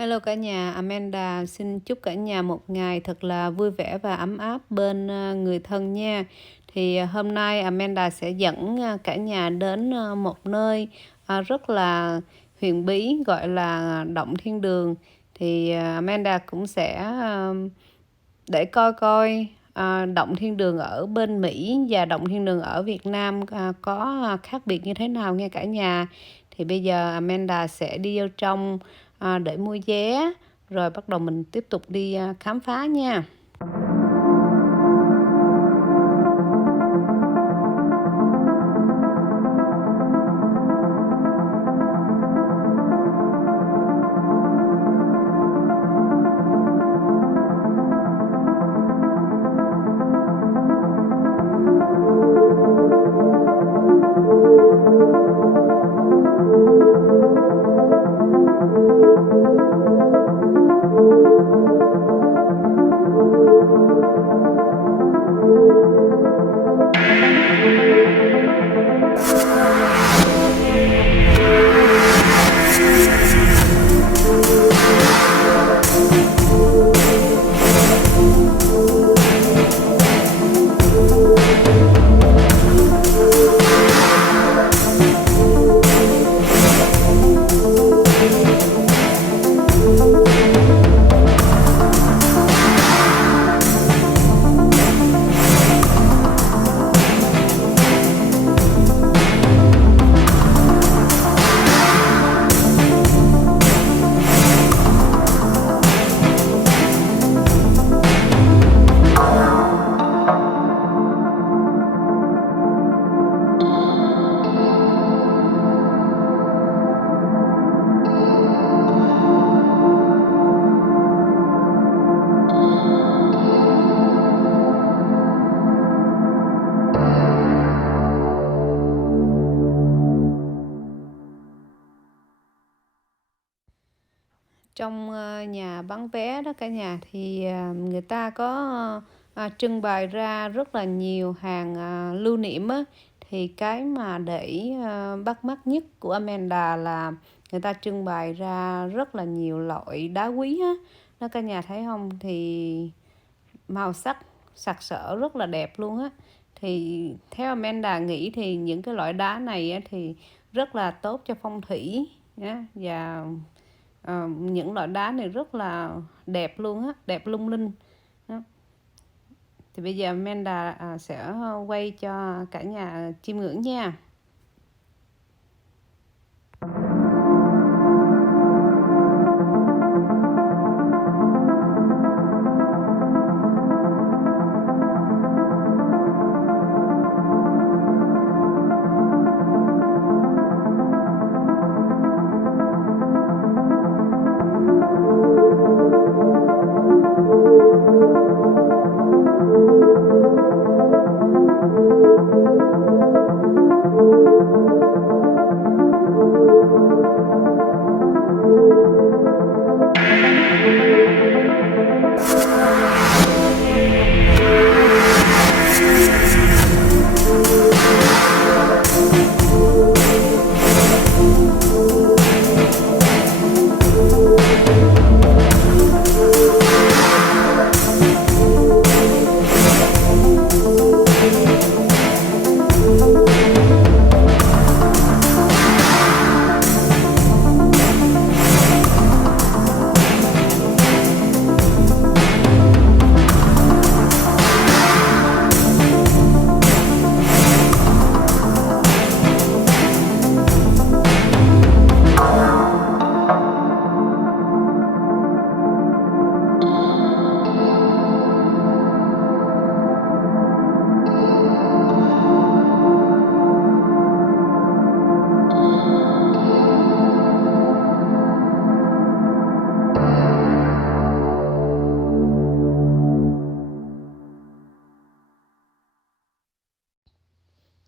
Hello cả nhà, Amanda xin chúc cả nhà một ngày thật là vui vẻ và ấm áp bên người thân nha. Thì hôm nay Amanda sẽ dẫn cả nhà đến một nơi rất là huyền bí gọi là Động Thiên Đường. Thì Amanda cũng sẽ để coi coi Động Thiên Đường ở bên Mỹ và Động Thiên Đường ở Việt Nam có khác biệt như thế nào nha cả nhà. Thì bây giờ Amanda sẽ đi vô trong để mua vé rồi bắt đầu mình tiếp tục đi khám phá nha. Trong nhà bán vé đó cả nhà thì người ta có trưng bày ra rất là nhiều hàng lưu niệm á. Thì cái mà để bắt mắt nhất của Amanda là người ta trưng bày ra rất là nhiều loại đá quý á. Đó cả nhà thấy không? Thì màu sắc sặc sỡ rất là đẹp luôn á. Thì theo Amanda nghĩ thì những cái loại đá này á, thì rất là tốt cho phong thủy nhá. Và những loại đá này rất là đẹp luôn á, đẹp lung linh đó. Thì bây giờ Amanda sẽ quay cho cả nhà chiêm ngưỡng nha.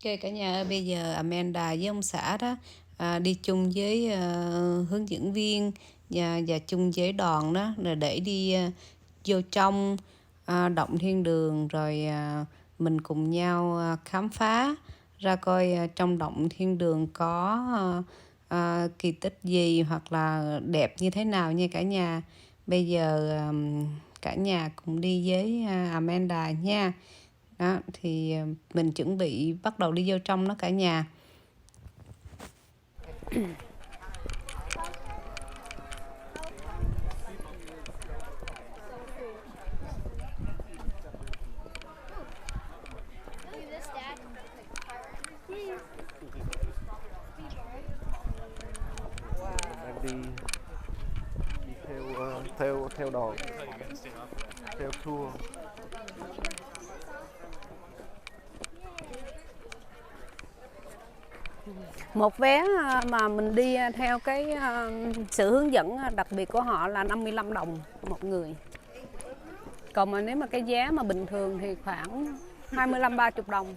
Ok cả nhà ơi, bây giờ Amanda với ông xã đó đi chung với hướng dẫn viên và chung với đoàn đó là để đi vô trong Động Thiên Đường rồi mình cùng nhau khám phá ra coi trong Động Thiên Đường có kỳ tích gì hoặc là đẹp như thế nào nha cả nhà. Bây giờ cả nhà cùng đi với Amanda nha. Đó, thì mình chuẩn bị bắt đầu đi vô trong đó cả nhà. Theo đoàn, theo tour. Một vé mà mình đi theo cái sự hướng dẫn đặc biệt của họ là 55 đồng một người. Còn mà nếu mà cái giá mà bình thường thì khoảng 25-30 đồng.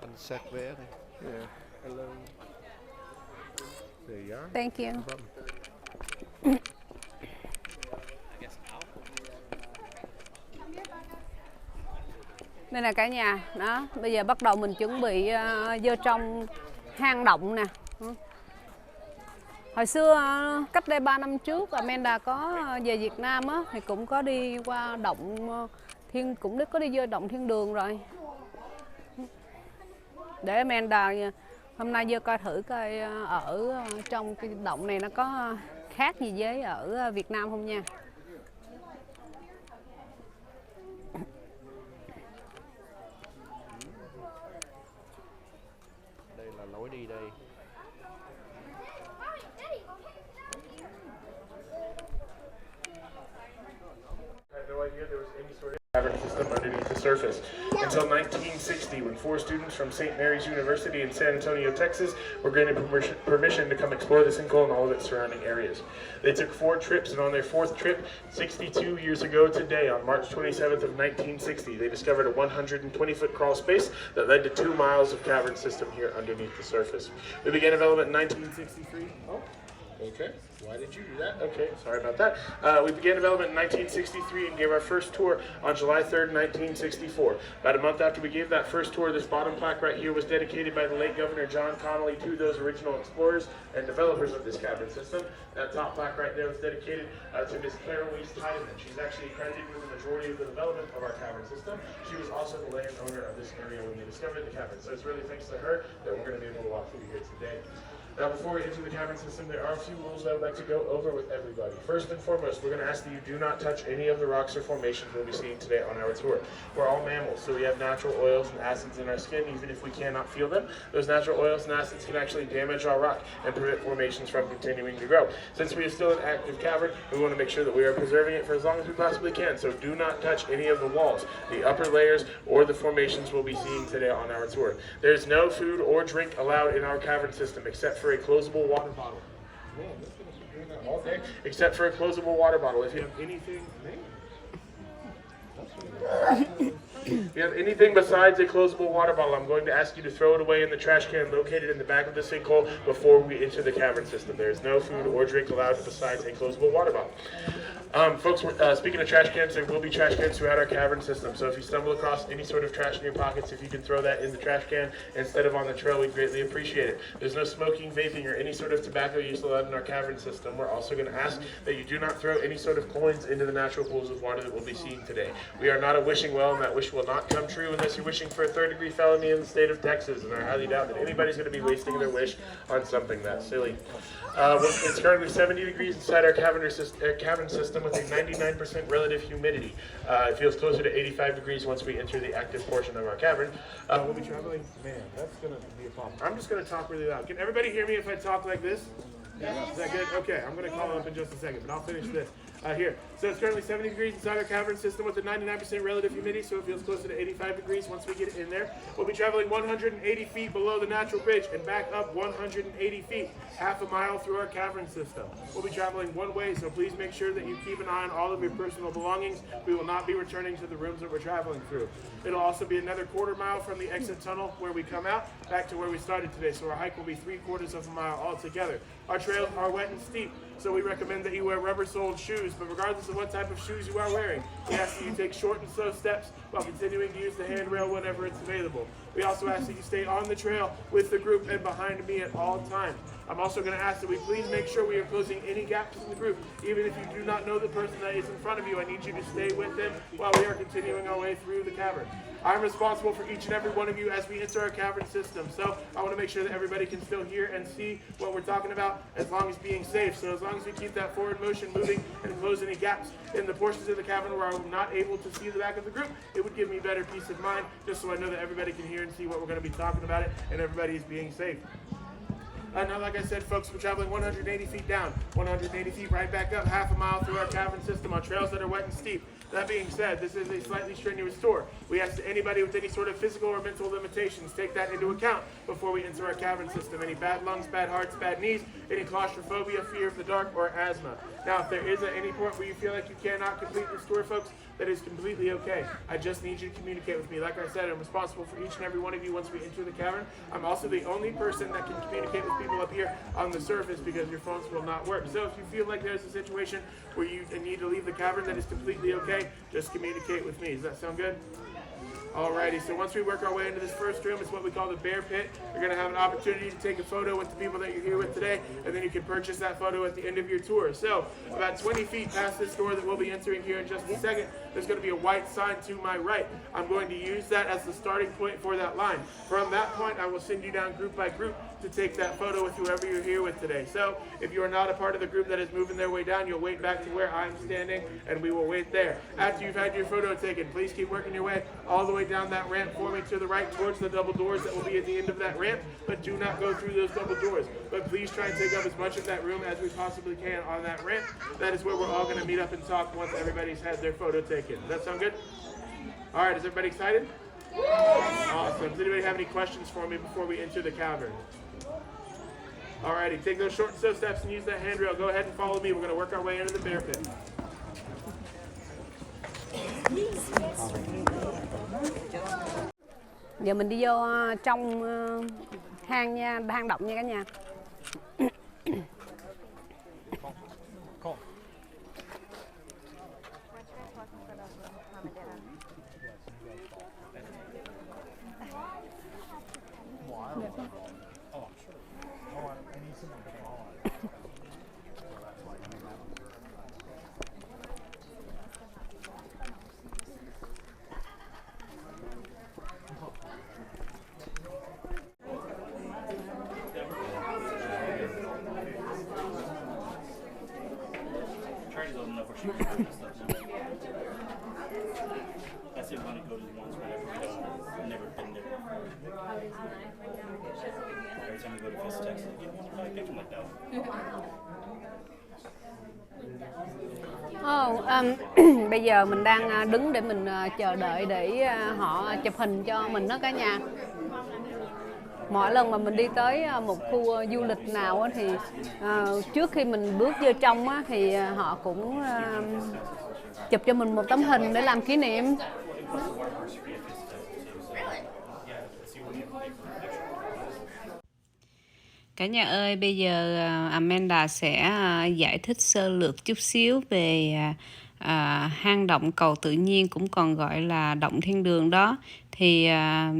Anh sát vé đây. Yeah. Hello. There you are. Thank you. No problem. Đây là cả nhà. Đó, bây giờ bắt đầu mình chuẩn bị vô trong hang động nè. Hồi xưa cách đây 3 năm trước Amanda có về Việt Nam á, thì cũng có đi qua cũng có đi vô Động Thiên Đường rồi. Để Amanda hôm nay vô coi thử coi ở trong cái động này nó có khác gì với ở Việt Nam không nha. Đây là lối đi đây. No idea there was any sort of cavern system underneath the surface until 1960, when 4 students from St. Mary's University in San Antonio, Texas, were granted permission to come explore the sinkhole and all of its surrounding areas. They took 4 trips, and on their 4th trip, 62 years ago today, on March 27th of 1960, they discovered a 120-foot crawl space that led to 2 miles of cavern system here underneath the surface. We began development in 1963. Oh, okay. Why did you do that? Okay, sorry about that. We began development in 1963 and gave our first tour on July 3rd, 1964. About a month after we gave that first tour, this bottom plaque right here was dedicated by the late Governor John Connolly to those original explorers and developers of this cavern system. That top plaque right there was dedicated to Miss Clara Louise Tiedemann. She's actually credited with the majority of the development of our cavern system. She was also the landowner of this area when they discovered the cavern. So it's really thanks to her that we're going to be able to walk through here today. Now, before we enter the cavern system, there are a few rules I would like to go over with everybody. First and foremost, we're going to ask that you do not touch any of the rocks or formations we'll be seeing today on our tour. We're all mammals, so we have natural oils and acids in our skin, even if we cannot feel them. Those natural oils and acids can actually damage our rock and prevent formations from continuing to grow. Since we are still an active cavern, we want to make sure that we are preserving it for as long as we possibly can, so do not touch any of the walls, the upper layers, or the formations we'll be seeing today on our tour. There is no food or drink allowed in our cavern system except for a closable water bottle. Man, this gonna be doing that all day. Except for a closable water bottle. If you have anything, if you have anything besides a closable water bottle, I'm going to ask you to throw it away in the trash can located in the back of the sinkhole before we enter the cavern system. There is no food or drink allowed besides a closable water bottle. Folks, speaking of trash cans, there will be trash cans throughout our cavern system. So if you stumble across any sort of trash in your pockets, if you can throw that in the trash can instead of on the trail, we greatly appreciate it. There's no smoking, vaping, or any sort of tobacco use allowed in our cavern system. We're also going to ask that you do not throw any sort of coins into the natural pools of water that we'll be seeing today. We are not a wishing well, and that wish will not come true unless you're wishing for a third-degree felony in the state of Texas, and I highly doubt that anybody's going to be wasting their wish on something that silly. It's currently 70 degrees inside our cavern system with a 99% relative humidity. It feels closer to 85 degrees once we enter the active portion of our cavern. We'll be traveling. Man, that's going to be a problem. I'm just going to talk really loud. Can everybody hear me if I talk like this? Yeah. Is that good? Okay, I'm going to call up in just a second, but I'll finish this. here. So it's currently 70 degrees inside our cavern system with a 99% relative humidity, so it feels closer to 85 degrees once we get in there. We'll be traveling 180 feet below the natural bridge and back up 180 feet, half a mile through our cavern system. We'll be traveling one way, so please make sure that you keep an eye on all of your personal belongings. We will not be returning to the rooms that we're traveling through. It'll also be another quarter mile from the exit tunnel where we come out back to where we started today, so our hike will be 3/4 of a mile altogether. Our trails are wet and steep, so we recommend that you wear rubber-soled shoes, but regardless of what type of shoes you are wearing, we ask that you take short and slow steps while continuing to use the handrail whenever it's available. We also ask that you stay on the trail with the group and behind me at all times. I'm also going to ask that we please make sure we are closing any gaps in the group. Even if you do not know the person that is in front of you, I need you to stay with them while we are continuing our way through the cavern. I'm responsible for each and every one of you as we enter our cavern system, so I want to make sure that everybody can still hear and see what we're talking about as long as being safe. So as long as we keep that forward motion moving and close any gaps in the portions of the cavern where I'm not able to see the back of the group, it would give me better peace of mind, just so I know that everybody can hear and see what we're going to be talking about it and everybody is being safe. Now, like I said, folks, we're traveling 180 feet down, 180 feet right back up, half a mile through our cavern system on trails that are wet and steep. That being said, this is a slightly strenuous tour. We ask that anybody with any sort of physical or mental limitations take that into account before we enter our cavern system. Any bad lungs, bad hearts, bad knees, any claustrophobia, fear of the dark, or asthma. Now, if there is at any point where you feel like you cannot complete this tour, folks, that is completely okay. I just need you to communicate with me. Like I said, I'm responsible for each and every one of you once we enter the cavern. I'm also the only person that can communicate with people up here on the surface because your phones will not work. So if you feel like there's a situation where you need to leave the cavern, that is completely okay. Just communicate with me. Does that sound good? Alrighty, so once we work our way into this first room, it's what we call the bear pit. You're going to have an opportunity to take a photo with the people that you're here with today, and then you can purchase that photo at the end of your tour. So, about 20 feet past this door that we'll be entering here in just a second, there's going to be a white sign to my right. I'm going to use that as the starting point for that line. From that point, I will send you down group by group to take that photo with whoever you're here with today. So, if you are not a part of the group that is moving their way down, you'll wait back to where I'm standing, and we will wait there. After you've had your photo taken, please keep working your way all the way down that ramp for me to the right towards the double doors that will be at the end of that ramp, but do not go through those double doors. But please try and take up as much of that room as we possibly can on that ramp. That is where we're all going to meet up and talk once everybody's had their photo taken. Does that sound good? All right, is everybody excited? Awesome. Does anybody have any questions for me before we enter the cavern? Alrighty, take those short and slow steps and use that handrail. Go ahead and follow me. We're going to work our way into the bear pit. Giờ mình đi vô trong hang nha, hang động nha cả nhà. That's it when it goes to the ones where I've never been there. Every time we go to visit Texas, you want to probably pick them like that. Bây giờ mình đang đứng để mình chờ đợi để họ chụp hình cho mình đó cả nhà. Mỗi lần mà mình đi tới một khu du lịch nào thì trước khi mình bước vô trong thì họ cũng chụp cho mình một tấm hình để làm kỷ niệm. Cả nhà ơi, bây giờ Amanda sẽ giải thích sơ lược chút xíu về hang động cầu tự nhiên, cũng còn gọi là Động Thiên Đường đó. Thì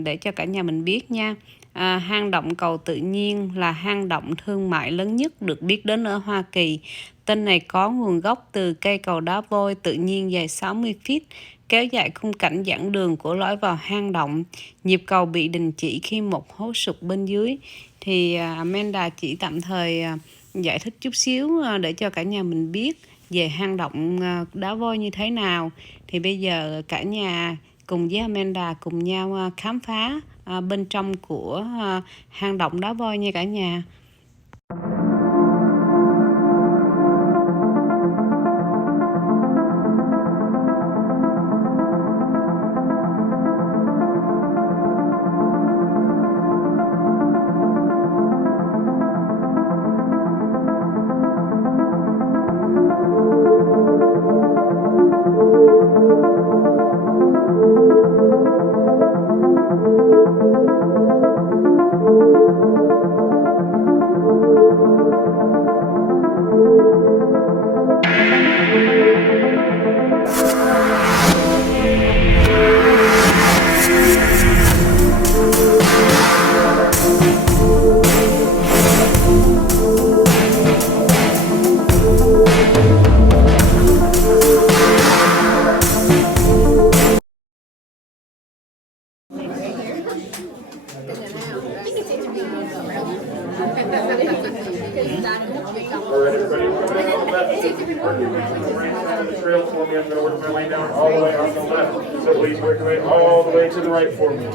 để cho cả nhà mình biết nha. Hang động cầu tự nhiên là hang động thương mại lớn nhất được biết đến ở Hoa Kỳ. Tên này có nguồn gốc từ cây cầu đá vôi tự nhiên dài 60 feet, kéo dài khung cảnh dẫn đường của lối vào hang động. Nhịp cầu bị đình chỉ khi một hố sụt bên dưới. Thì Amanda chỉ tạm thời giải thích chút xíu để cho cả nhà mình biết về hang động đá vôi như thế nào. Thì bây giờ cả nhà cùng với Amanda cùng nhau khám phá bên trong của hang động đá vôi nha cả nhà. Alright, everybody, we're coming in on the left. Working the right side of the trail for me. I'm going to work my way down all the way on the left. So please work your way all the way to the right for me.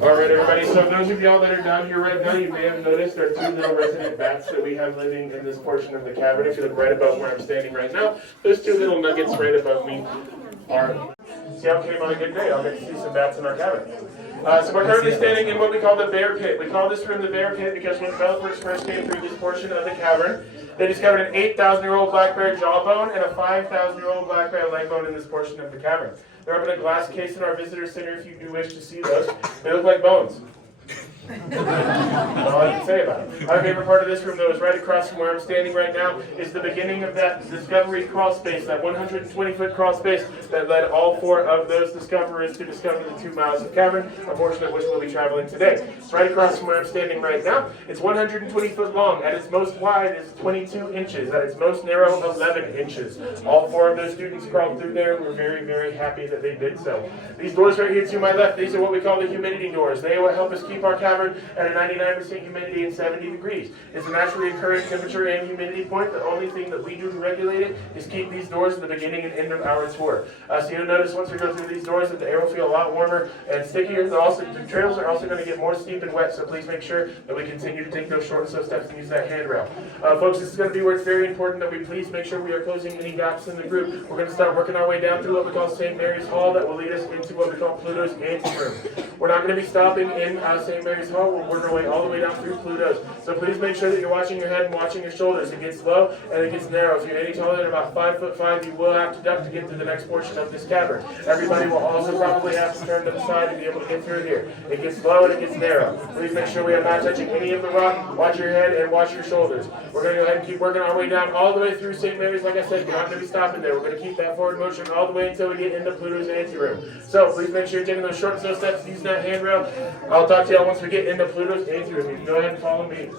Alright, everybody, so those of y'all that are down here right now, you may have noticed there are two little resident bats that we have living in this portion of the cavern. If you look right above where I'm standing right now, those two little nuggets right above me are... See how it came on a good day? I'll get to see some bats in our cavern. So we're currently standing in what we call the bear pit. We call this room the bear pit because when developers first came through this portion of the cavern, they discovered an 8,000-year-old black bear jawbone and a 5,000-year-old black bear leg bone in this portion of the cavern. They're up in a glass case in our visitor center if you do wish to see those. They look like bones. That's all I can say about it. My favorite part of this room, though, is right across from where I'm standing right now, is the beginning of that discovery crawl space, that 120-foot crawl space that led all four of those discoverers to discover the 2 miles of cavern, a portion of which we'll be traveling today. It's right across from where I'm standing right now. It's 120 foot long. At its most wide is 22 inches. At its most narrow, 11 inches. All four of those students crawled through there, and we're very, very happy that they did so. These doors right here to my left, these are what we call the humidity doors. They will help us keep our cavern at a 99% humidity and 70 degrees. It's a naturally occurring temperature and humidity point. The only thing that we do to regulate it is keep these doors at the beginning and end of our tour. So you'll notice once we go through these doors that the air will feel a lot warmer and stickier. The trails are also going to get more steep and wet, so please make sure that we continue to take those short and slow steps and use that handrail. Folks, this is going to be where it's very important that we please make sure we are closing any gaps in the group. We're going to start working our way down through what we call St. Mary's Hall that will lead us into what we call Pluto's anteroom. We're not going to be stopping in St. Mary's Hall. We'll work our way all the way down through Pluto's. So please make sure that you're watching your head and watching your shoulders. It gets low and it gets narrow. If you're any taller than about 5'5", you will have to duck to get to the next portion of this cavern. Everybody will also probably have to turn to the side to be able to get through here. It gets low and it gets narrow. Please make sure we are not touching any of the rock. Watch your head and watch your shoulders. We're going to go ahead and keep working our way down all the way through St. Mary's. Like I said, we're not going to be stopping there. We're going to keep that forward motion all the way until we get into Pluto's anteroom. So please make sure you're taking those short slow steps, using that handrail. I'll talk to y'all once we get into Pluto's anteroom. You can go ahead and follow me.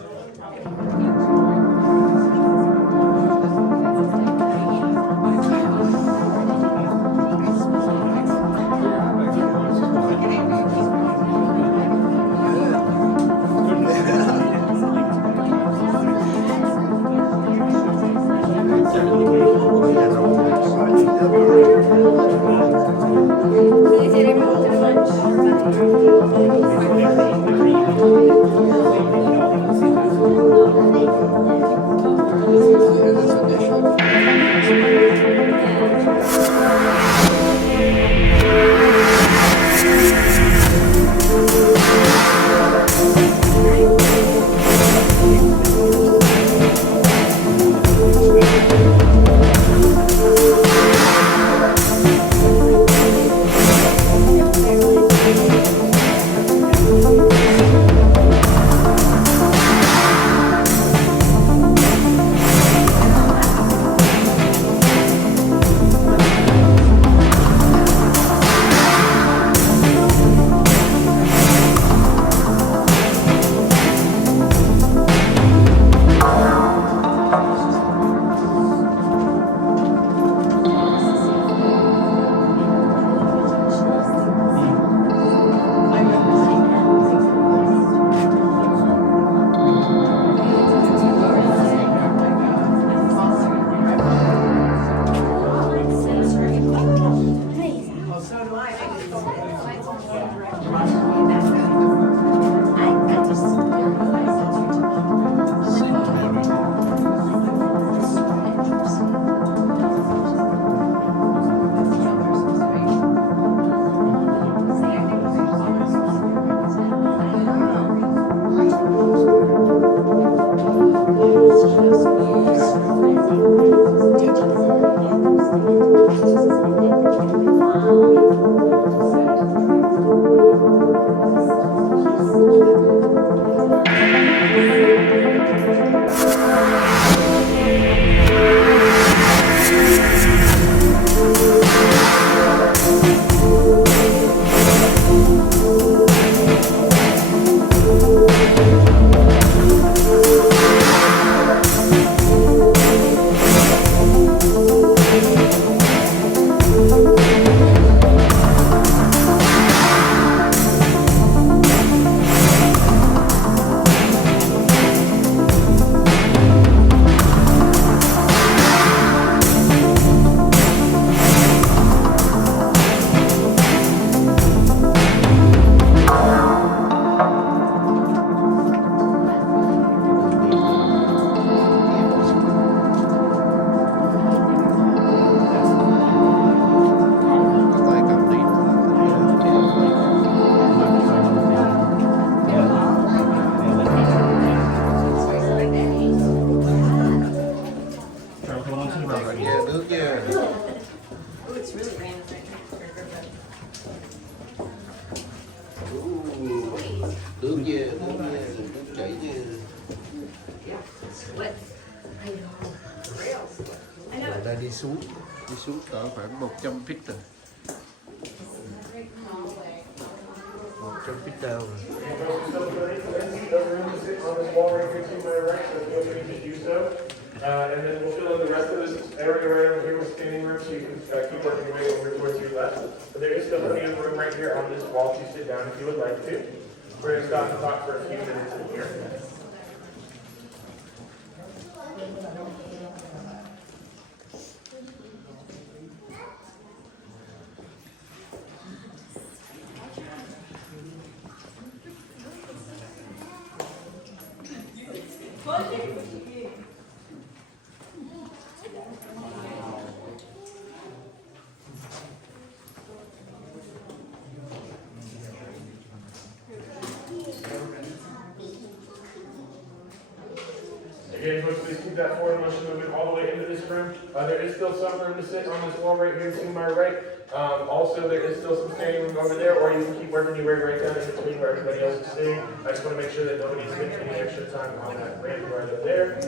Nước chảy chứ. Rồi đây đi xuống cỡ khoảng 100 feet rồi. 100 feet down rồi. And then we'll fill in the rest of this area right over here with standing room, so you can keep working your way over towards your left. But there is still plenty of room right here on this wall to sit down if you would like to. We're going to stop and talk for a few minutes in here. Again, folks, please keep that forward motion moving all the way into this room. There is still some room to sit on this wall right here to my right. Also, there is still some standing room over there, or you can keep working your way right down in between where everybody else is sitting. I just want to make sure that nobody's spending any extra time on that ramp right up there.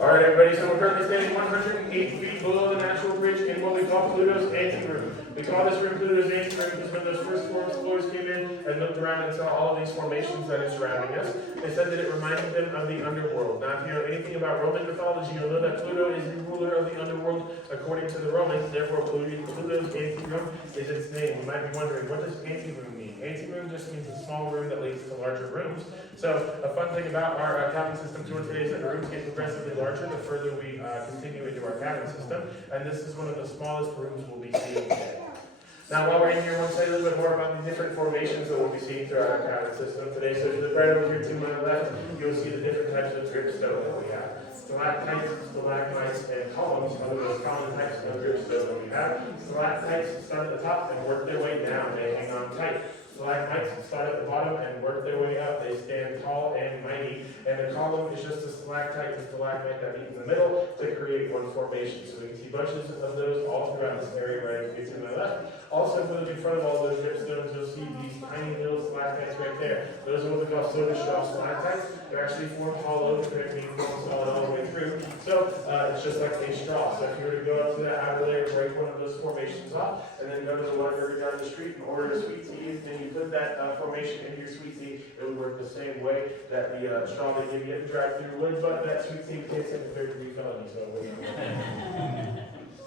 All right, everybody, so we're currently standing 108 feet below the natural bridge in what we call Pluto's anteroom. We call this room Pluto's anteroom because when those first four explorers came in and looked around and saw all of these formations that are surrounding us, they said that it reminded them of the underworld. Now, if you know anything about Roman mythology, you'll know that Pluto is the ruler of the underworld according to the Romans. Therefore, Pluto's anteroom is its name. You might be wondering, what does anteroom mean? Anteroom just means a small room that leads to larger rooms. So, a fun thing about our cabin system tour today is that the rooms get progressively larger the further we continue into our cabin system, and this is one of the smallest rooms we'll be seeing today. Now, while we're in here, I want to say a little bit more about the different formations that we'll be seeing throughout our cabin system today. So, if you look right over here to my left, you'll see the different types of dripstone that we have. Stalactites, stalagmites, and columns are the most common types of dripstone that we have. Stalactites start at the top and work their way down. They hang on tight. Stalagmites start at the bottom and work their way up. They stand tall and mighty. And the column is just a stalactite and stalagmite that meet in the middle to create one formation. So we can see bunches of those all throughout this area right here to my left. Also, if we look in front of all those dripstones, you'll see these tiny little stalactites right there. Those are what we call soda straw stalactites. They're actually formed hollow, they're being formed solid all the way through. So it's just like a straw. So if you were to go up to that outer layer, break one of those formations off, and then go to the one further down the street and order a sweet tea, then you put that formation into your sweet tea, it would work the same way that the straw they give you at the drive-through would, but that sweet tea takes up a third-degree felony, so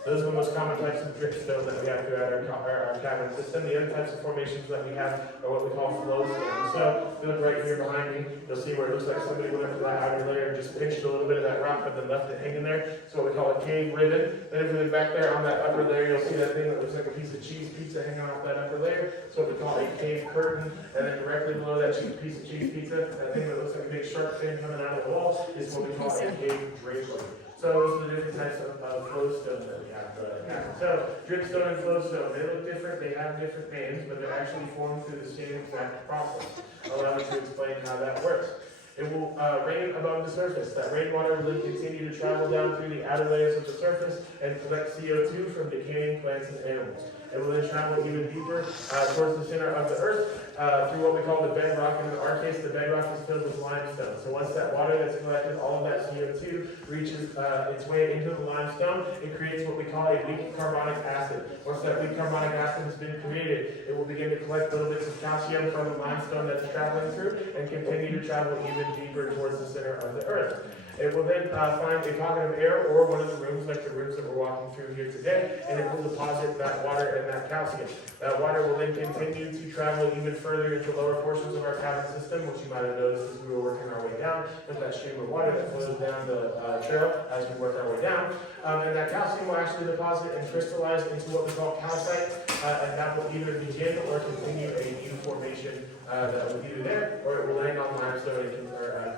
those are the most common types of dripstone that we have throughout our cabin system. The other types of formations that we have are what we call flow stones. So if you look right here behind me, you'll see where it looks like somebody went up to that outer layer and just pinched a little bit of that rock but then left it hanging there. It's what we call a cave ribbon. Then if you look back there on that upper layer, you'll see that thing that looks like a piece of cheese pizza hanging off that upper layer. It's what we call a cave curtain. And then directly below that piece of cheese pizza, that thing that looks like a big shark fin coming out of the wall, is what we call a cave draper. So those are the different types of flow stones that we have throughout our cabin. So dripstone and flow stone, they look different, they have different names, but they're actually formed through the same exact process. Allow me to explain how that works. It will rain above the surface. That rainwater will then continue to travel down through the outer layers of the surface and collect CO2 from decaying plants and animals. It will then travel even deeper towards the center of the earth through what we call the bedrock. And in our case, the bedrock is filled with limestone. So once that water that's collected, all of that CO2 reaches its way into the limestone, it creates what we call a weak carbonic acid. Once that weak carbonic acid has been created, it will begin to collect little bits of calcium from the limestone that's traveling through and continue to travel even deeper towards the center of the earth. It will then find a pocket of air or one of the rooms like the rooms that we're walking through here today, and it will deposit that water and that calcium. That water will then continue to travel even further into lower portions of our cabin system, which you might have noticed as we were working our way down, with that stream of water that flows down the trail as we work our way down. And that calcium will actually deposit and crystallize into what we call calcite, and that will either begin or continue a new formation that will be either there, or it will land on limestone and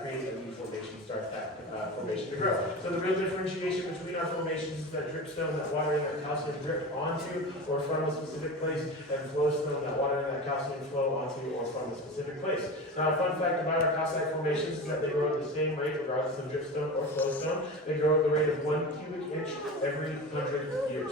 create a new formation, start that formation. The grow. So the real differentiation between our formations is that dripstone, that water in that calcium drip onto or from a specific place, and flowstone, that water in that calcium flow onto or from a specific place. Now, a fun fact about our calcite formations is that they grow at the same rate regardless of dripstone or flowstone. They grow at the rate of 1 cubic inch every 100 years.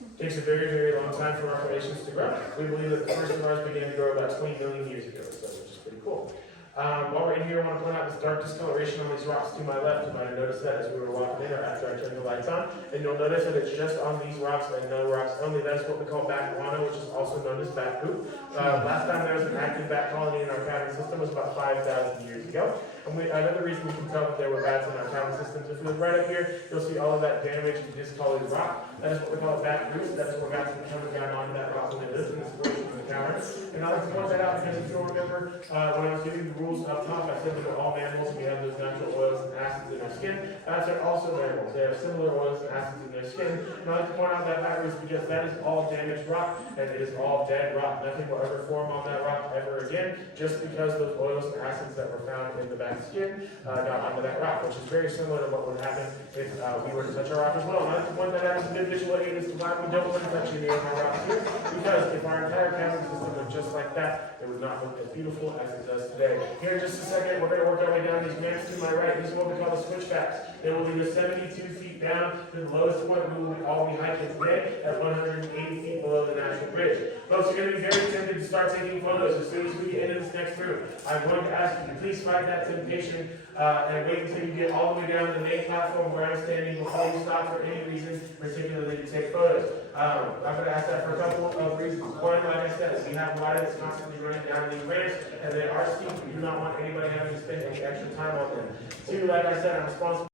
It takes a very, very long time for our formations to grow. We believe that the first of ours began to grow about 20 million years ago, so which is pretty cool. While we're in here, I want to point out this dark discoloration on these rocks to my left. You might have noticed that as we were walking in or after I turned the lights on. And you'll notice that it's just on these rocks and no rocks only. That's what we call bat guano, which is also known as bat poop. Last time there was an active bat colony in our cavern system was about 5,000 years ago. And another reason we can tell that there were bats in our cavern systems, if we look right up here, you'll see all of that damaged, discolored rock. That is what we call a bat poop. That's what bats are coming down onto that rock when it lives in this portion of the cavern. And I like to point that out because if you'll remember, when I was giving the rules up top, I said that we're all mammals and we have those natural oils and acids in our skin. Bats are also mammals. They have similar oils and acids in their skin. And I like to point out that backwards because that is all damaged rock and it is all dead rock. Nothing will ever form on that rock ever again, just because those oils and acids that were found in the bat's skin got onto that rock, which is very similar to what would happen if we were to touch our rock as well. And I like to point that out as a good visual aid as to why we don't want to touch any of our rocks here, because if our entire cavern system looked just like that, it would not look as beautiful as it does today. Here in just a second, we're going to work our way down these ramps to my right. This is what we call the switchbacks. They will be the 72 feet down to the lowest point we will all be hiking today at 180 feet below the natural bridge. Folks are going to be very tempted to start taking photos as soon as we get into this next room. I'm going to ask you to please fight that temptation and wait until you get all the way down to the main platform where I'm standing before you stop for any reason, particularly to take photos. I'm going to ask that for a couple of reasons. One, like I said, is we have water that's constantly running down these ramps, and they are steep. We do not want anybody having to spend any extra time on them. Two, like I said, I'm responsible.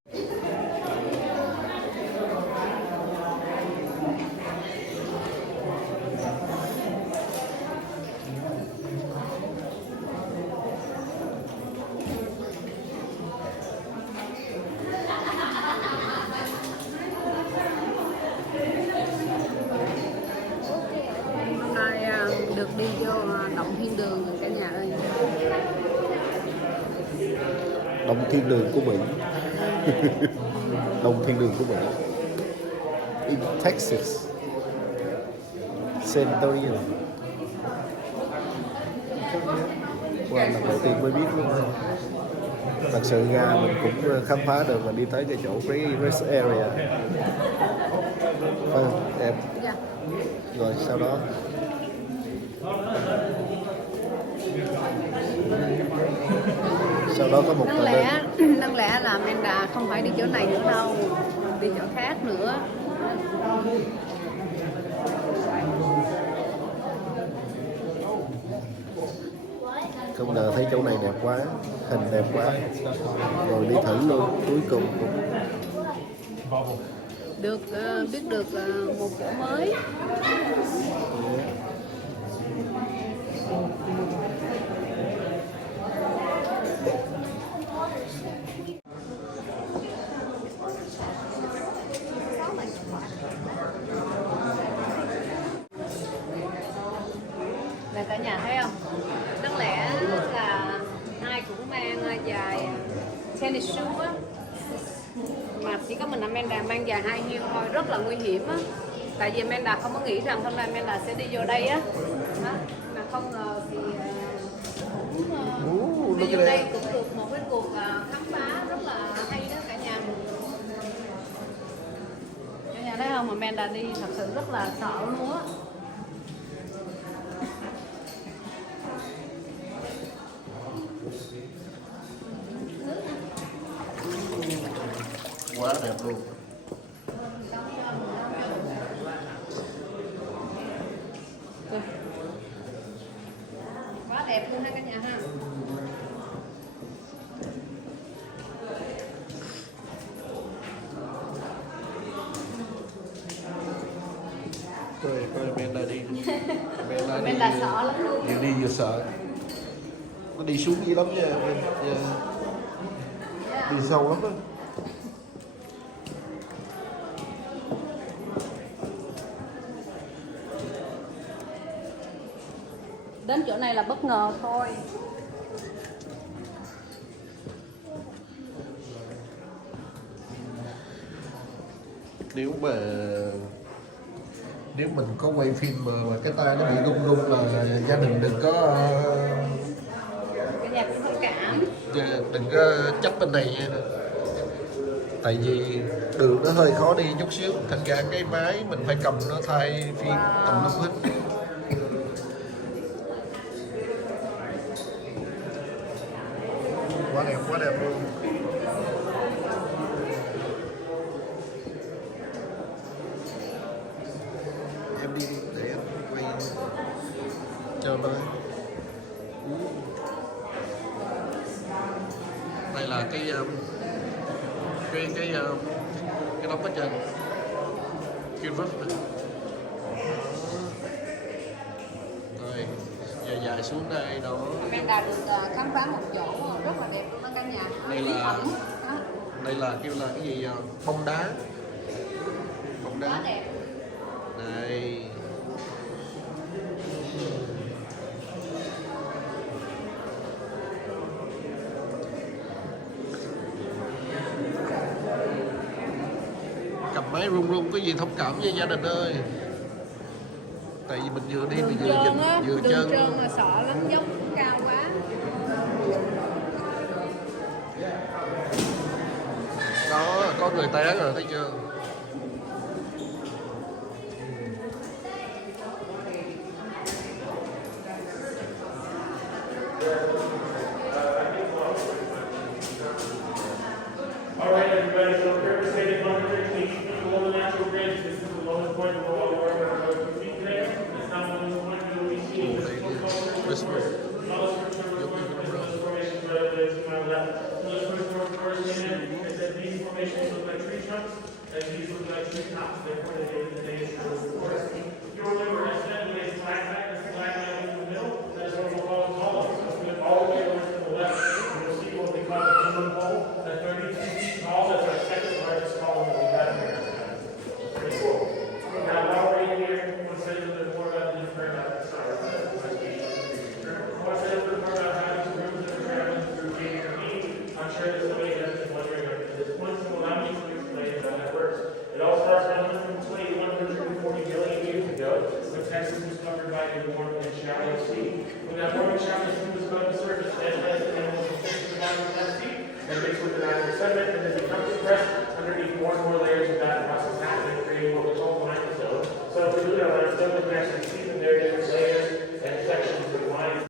Được đi vô Động Thiên Đường rồi cả nhà ơi. Động Thiên Đường của Mỹ. Động Thiên Đường của Mỹ. In Texas. San Antonio. Qua lần đầu tiên mới biết luôn thôi. Thật sự ra mình cũng khám phá được và đi tới cái chỗ rest area. Đẹp. Dạ. Rồi sau đó có một Đáng lẽ là Amanda không phải đi chỗ này nữa đâu, đi chỗ khác nữa. không ngờ thấy chỗ này đẹp quá, hình đẹp quá, rồi đi thử luôn. Cuối cùng cũng được biết được một chỗ mới. Là cả nhà thấy không? Đáng lẽ là ai cũng mang giày tennis shoe á, mà chỉ có mình Amanda mang giày high heel thôi, rất là nguy hiểm á. Tại vì Amanda không có nghĩ rằng hôm nay Amanda sẽ đi vô đây á, mà không ngờ thì đi vô đây cũng được một cái cuộc khám phá rất là hay đó cả nhà. Cả nhà thấy không? Amanda đi thật sự rất là sợ luôn á. quá đẹp luôn. Quá đẹp luôn ha cả nhà ha. Coi Amanda đi. Amanda sợ lắm luôn. Vừa đi vừa sợ. Nó đi xuống dữ lắm nha. Đi sâu lắm đó. Đến chỗ này là bất ngờ thôi. nếu mình có quay phim mà cái tay nó bị rung rung là gia đình đừng có Cả nhà cũng thông cảm. đừng có chấp bên này nha. Tại vì đường nó hơi khó đi chút xíu, thành ra cái máy mình phải cầm nó thay phim tùm lum hết. Quá đẹp luôn. Em đi để em quay cho nó. Đây là cái đóng ở trên cái roof này. Rồi dài xuống đây đó. Amanda được khám phá một chỗ rất là đẹp luôn đó cả nhà. Đây là kêu là cái gì, bông đá. Quá đẹp. Đây. Cầm máy run có gì thông cảm với gia đình ơi. Tại vì mình vừa đi mình vừa đường chân. trơn mà sợ lắm, dốc cao quá. Có người té rồi thấy chưa? All right, everybody, so we're stated 113 feet below the natural bridge. This is the lowest point below all the water about 2 feet today. It's not the lowest point that we see. This way. Formations right over there to my left. Those formations in there, it says these formations look like tree trunks, and these look like tree tops. Therefore, they gave the names for the forest. If you remember, I said we had flag back, this flag back in the middle. That's what we'll call the column. So if we look all the way over to the left, you'll see what we call the human pole. That's 32 feet tall. That's our second largest column that we have here. Pretty cool. Now, while we're in here, I want to say a little bit more about the different sorry. I want to say a little bit more about how these rooms are traveling through G&E. I'm sure that somebody has been wondering up to this point, so allow me to explain how that works. It all starts around 140 billion years ago, when Texas was covered by a warm and shallow sea. When that warm and shallow sea was above the surface, then plants and animals will fish the bottom of that sea, and mix with the natural sediment, and then become compressed underneath more and more layers of that process happening, creating what we call limestone. So if we look at limestone, we can actually see that there are different layers and sections of limestone.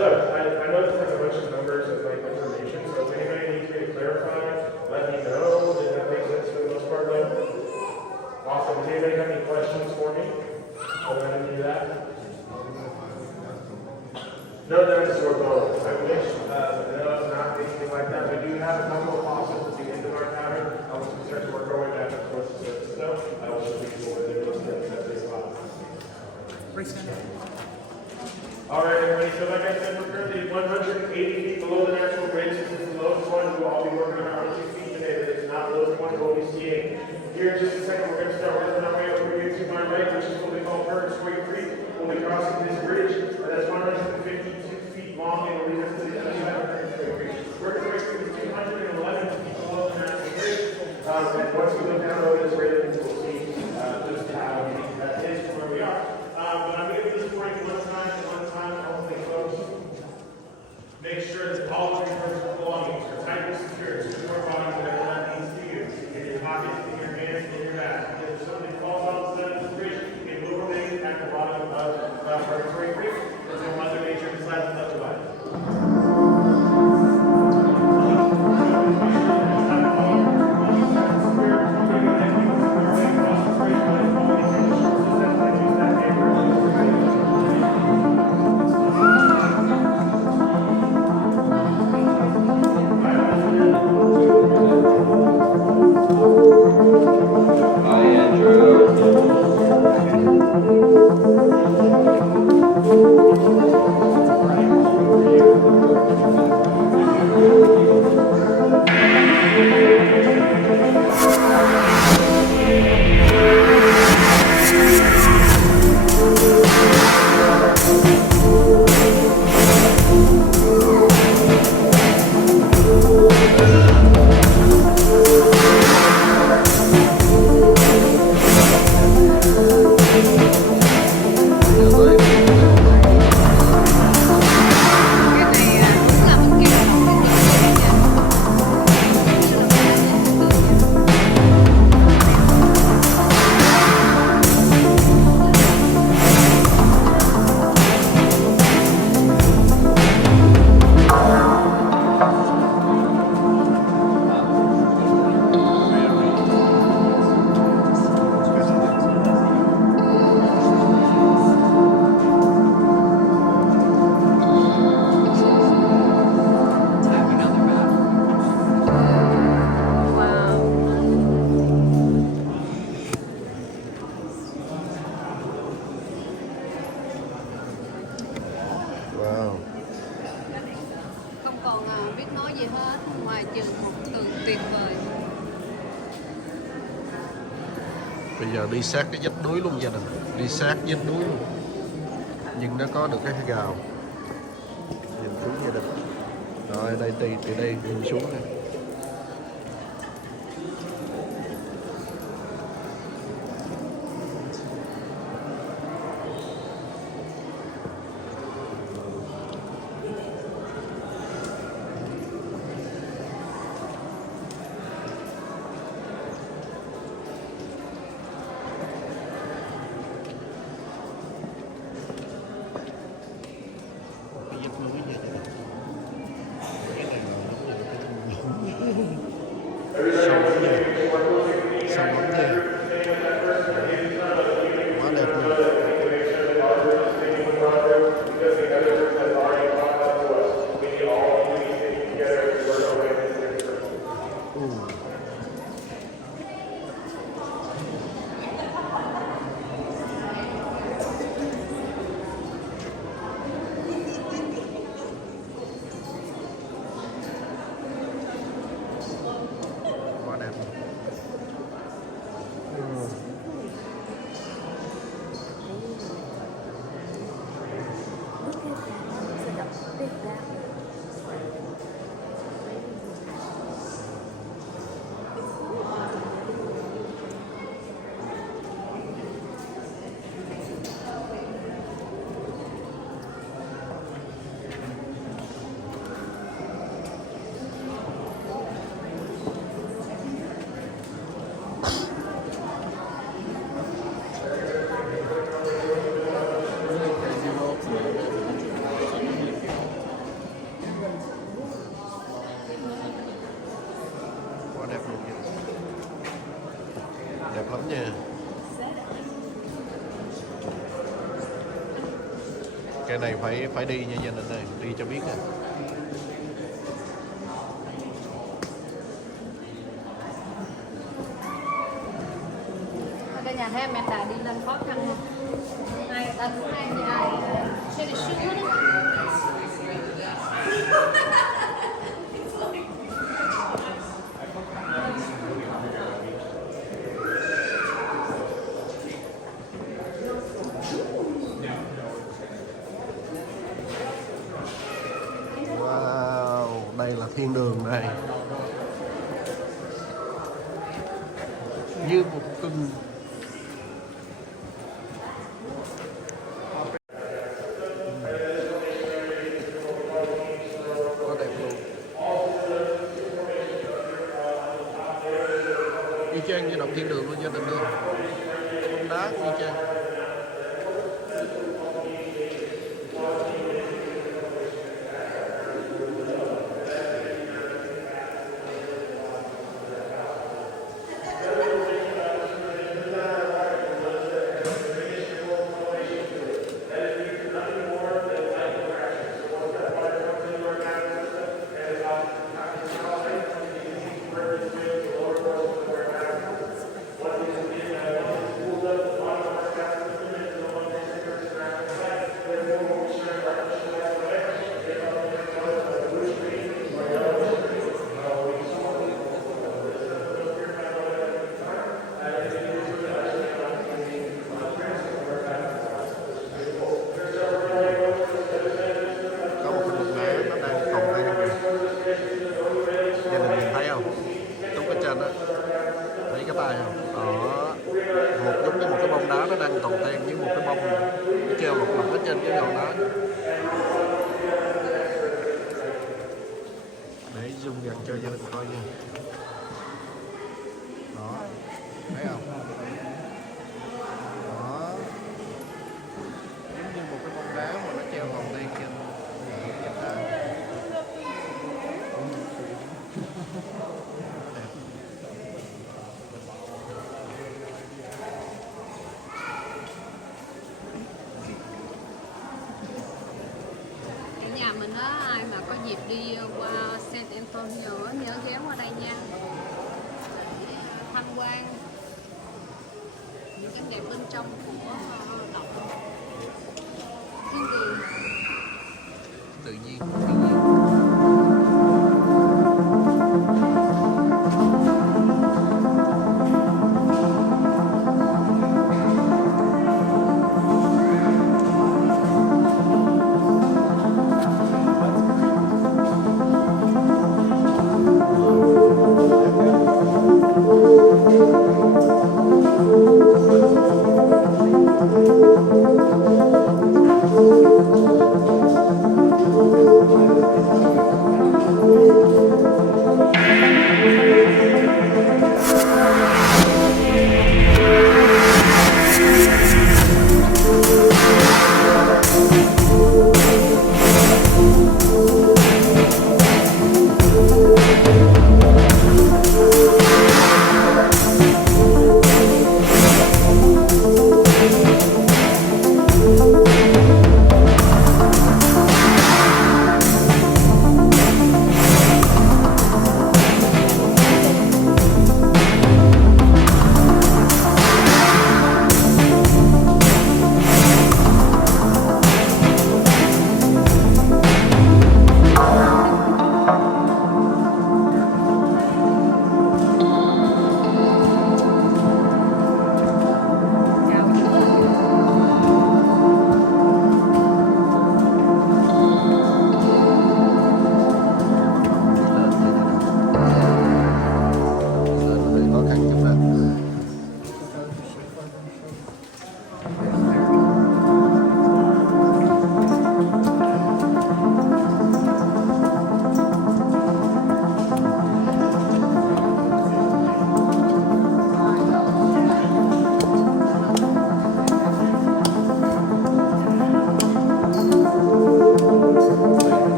So I know this has a bunch of numbers and like information, so if anybody needs me to clarify, let me know. Does that make sense for the most part though? Awesome. Does anybody have any questions for me? I'll go ahead and do that. No dinosaur bones. I wish, no, not anything like that. We do have a couple of fossils at the end of our pattern. I was concerned to work our way back up towards the surface though. I will show you what they're looking at this spot. All right, everybody, so like I said, we're currently 180 feet below the natural bridge. This is the lowest one. We'll all be working on 2 feet today, but it's not the lowest one we'll be seeing. Here in just a second, we're going to start working our way over here to my right, which is what we call Purgatory Creek. We'll be crossing this bridge, that's 152 feet long, and will lead us to the other side of Purgatory Creek. Purgatory Creek is 211 feet below the natural bridge, and once we look down over this railing, we'll see just how unique that is from where we are. But I'm going to do this for you one time, hopefully, folks. Make sure that all of your personal belongings are tightly secured to your body, whatever that means to you. In your pockets, in your hands, in your back. If something falls off the side of the bridge, it will remain at the bottom of Purgatory Creek until Mother Nature decides to touch it. nói gì hết ngoài trừ một từ tuyệt vời. Bây giờ đi sát cái vách núi luôn gia đình, đi sát vách núi luôn, nhưng nó có được cái gào. Nhìn xuống gia đình, rồi đây từ đây nhìn xuống này. Quá đẹp luôn. Quá đẹp luôn. Quá đẹp luôn nha. Đẹp lắm nha. Cái này phải đi nha gia đình ơi, đi cho biết nè. Cả nhà thấy mẹ Tài đi lên khó khăn không? Hai ta cũng hai dài xe đi xuống đấy. Wow, đây là thiên đường đây. Như một cưng. Quá đẹp luôn. Y chang như động thiên đường luôn gia đình ơi. Bóng đá y chang. Có một cái bóng đá nó đang còn đang kìa. Gia đình nhìn thấy không? Trong cái trên á, thấy cái tay không? Đó, giống như một cái bông đá nó đang còn tan với một cái bông này. Nó treo một mặt ở trên cái ngọn đá. Để zoom gần cho gia đình coi nha. Đó, thấy không? Đó, giống như một cái bông đá mà nó treo còn tan trên cái đá. Nhà mình á, ai mà có dịp đi qua San Antonio á, nhớ ghé qua đây nha, tham quan những cảnh đẹp bên trong của động Thiên Đường. Tự nhiên.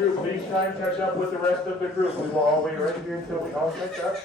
group, please try and catch up with the rest of the group. We will all wait right here until we all catch up.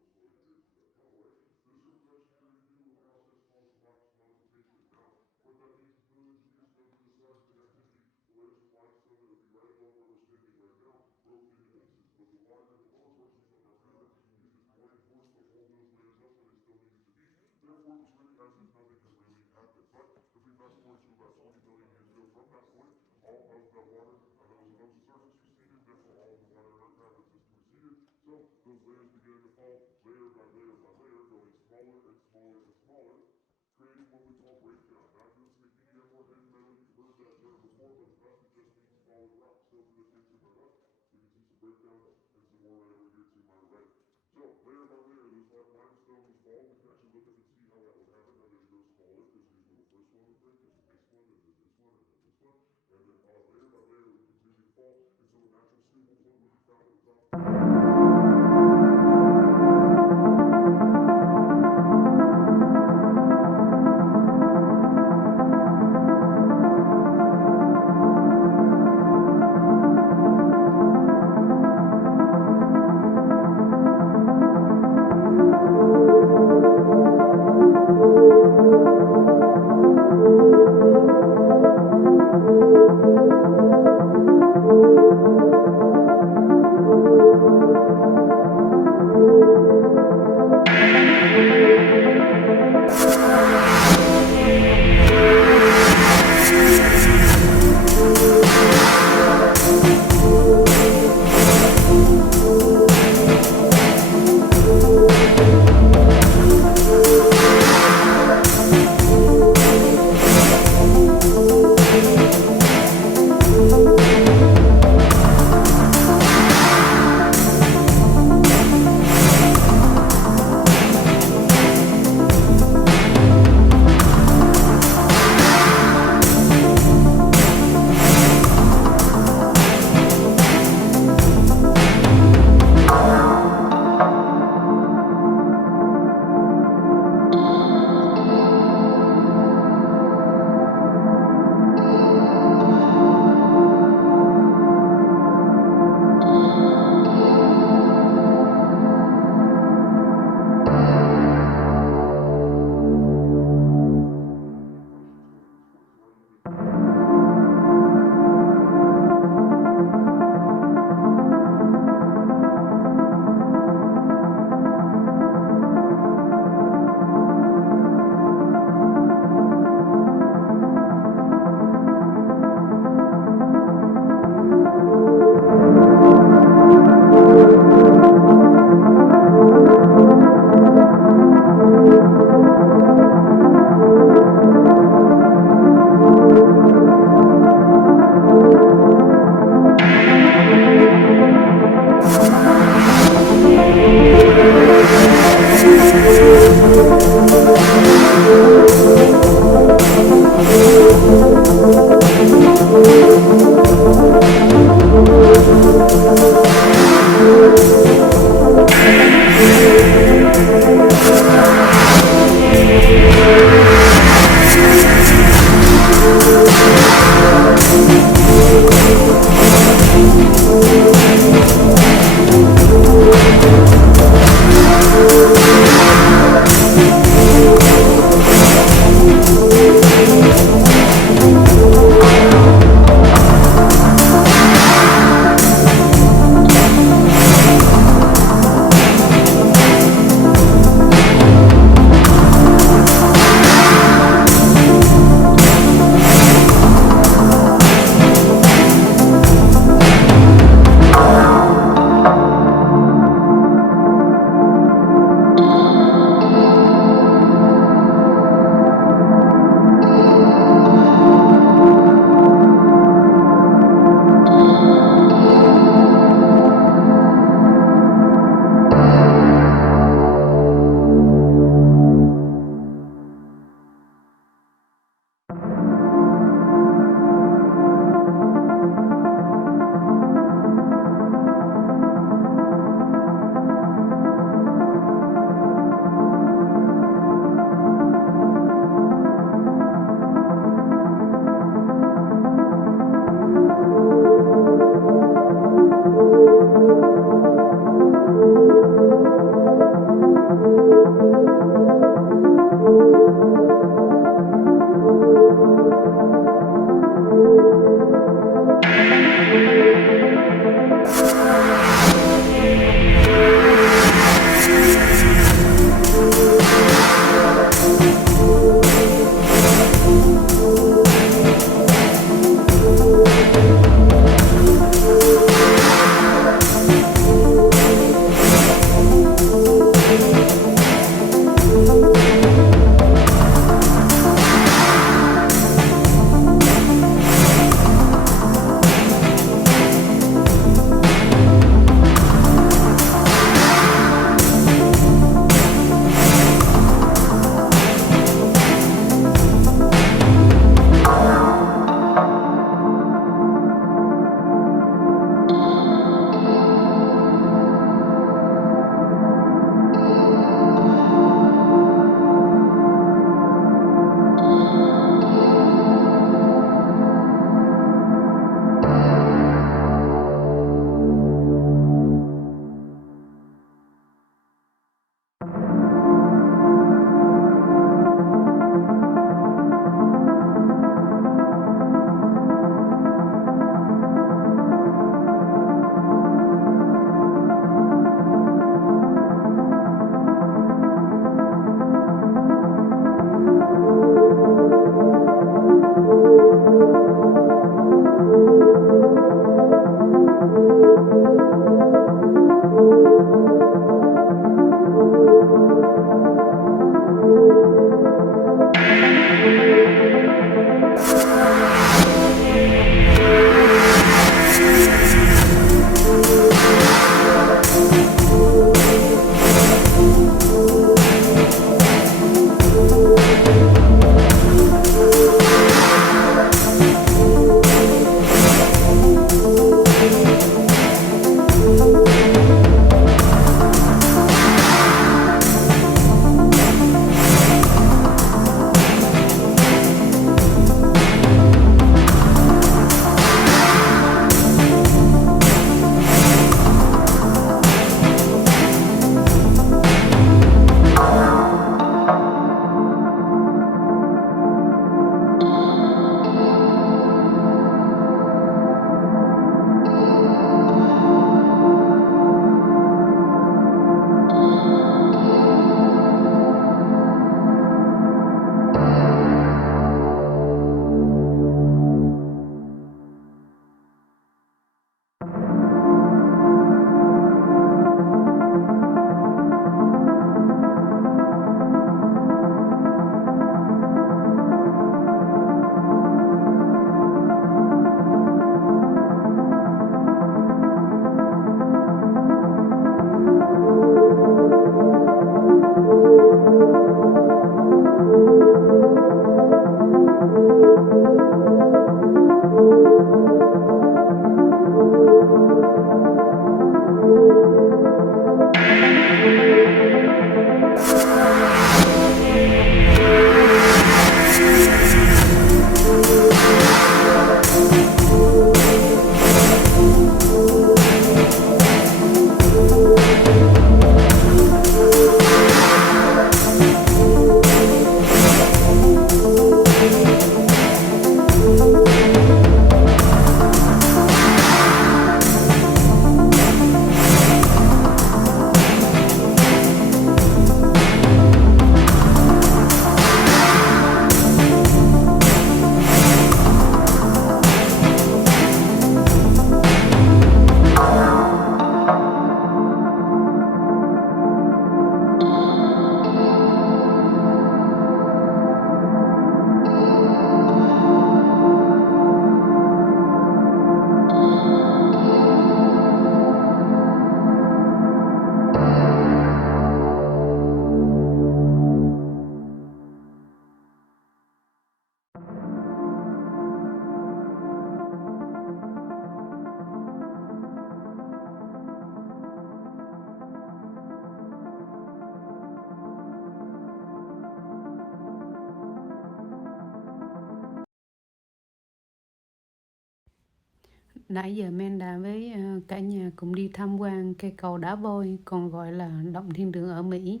Nãy giờ Amanda với cả nhà cùng đi tham quan cây cầu đá vôi, còn gọi là Động Thiên Đường ở Mỹ.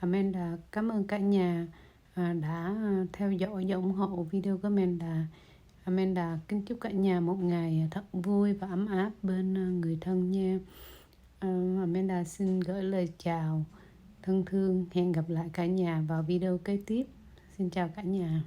Amanda cảm ơn cả nhà đã theo dõi và ủng hộ video của Amanda. Amanda kính chúc cả nhà một ngày thật vui và ấm áp bên người thân nha. Amanda xin gửi lời chào thân thương. Hẹn gặp lại cả nhà vào video kế tiếp. Xin chào cả nhà.